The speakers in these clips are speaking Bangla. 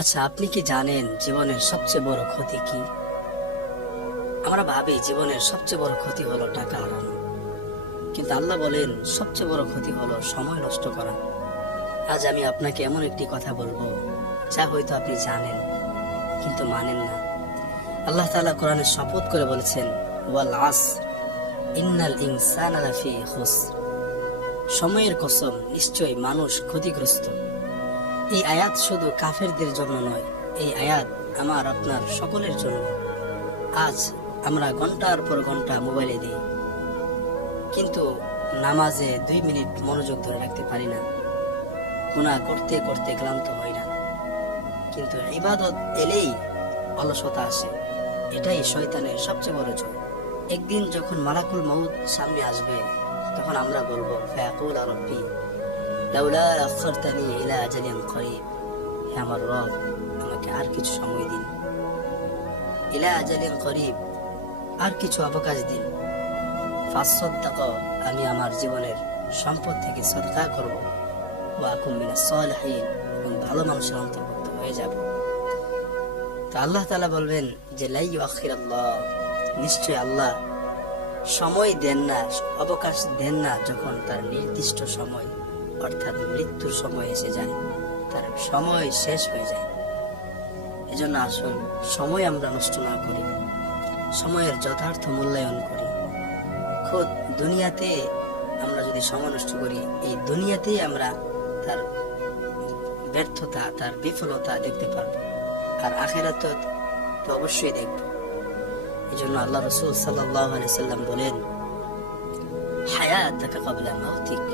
আচ্ছা, আপনি কি জানেন জীবনের সবচেয়ে বড় ক্ষতি কি? আমরা ভাবি জীবনের সবচেয়ে বড় ক্ষতি হলো টাকা হারানো, কিন্তু আল্লাহ বলেন সবচেয়ে বড় ক্ষতি হলো সময় নষ্ট করা। আজ আমি আপনাকে এমন একটি কথা বলবো যা হয়তো আপনি জানেন কিন্তু মানেন না। আল্লাহ তাআলা কোরআনে শপথ করে বলেছেন, ওয়াল আসর ইন্নাল ইনসানা লাফি খুসর। সময়ের কসম, নিশ্চয়ই মানুষ ক্ষতিগ্রস্ত। এই আয়াত শুধু কাফেরদের জন্য নয়, এই আয়াত আমার আপনার সকলের জন্য। আজ আমরা ঘন্টার পর ঘন্টা মোবাইলে দিই, কিন্তু নামাজে 2 মিনিট মনোযোগ ধরে রাখতে পারি না। গুনাহ করতে করতে ক্লান্ত হই না, কিন্তু ইবাদত এলেই অলসতা আসে। এটাই শয়তানের সবচেয়ে বড় জয়। একদিন যখন মালাকুল মউত সামনে আসবে, তখন আমরা বলবো, ফায়াকুল রাব্বি লাউলা আখারতানি ইলা আজালিন করিব। হে আমার রব, আমাকে আর কিছু সময় দিন। ইলা আজালিন করিব, আর কিছু অবকাশ দিন। ফাসাদ্দাক, আমি আমার জীবনের সম্পদ থেকে সদকা করব। ওয়া আকুম মিনাস সালিহিন, এবং ভালো মানুষের অন্তর্ভুক্ত হয়ে যাব। তো আল্লাহ তাআলা বলবেন যে লা ইউআখিরাল্লাহ, নিশ্চয় আল্লাহ সময় দেন না, অবকাশ দেন না যখন তার নির্দিষ্ট সময় অর্থাৎ মৃত্যুর সময় এসে যায়, তার সময় শেষ হয়ে যায়। এজন্য আসুন সময় আমরা নষ্ট না করি, সময়ের যথার্থ মূল্যায়ন করি। খোদ দুনিয়াতে আমরা যদি সময় নষ্ট করি, এই দুনিয়াতেই আমরা তার ব্যর্থতা, তার বিফলতা দেখতে পারবো, আর আখিরাত তো অবশ্যই দেখব। এই জন্য আল্লাহ রাসূল সাল্লাল্লাহু আলাইহি সাল্লাম বলেন, হায়াতাকা ক্বাবলা মাউতিক,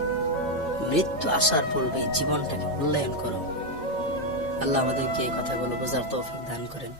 মৃত্যু আসার পূর্বে জীবনটাকে মূল্যায়ন করো। আল্লাহ আমাদেরকে এই কথাগুলো বোঝার তৌফিক দান করেন।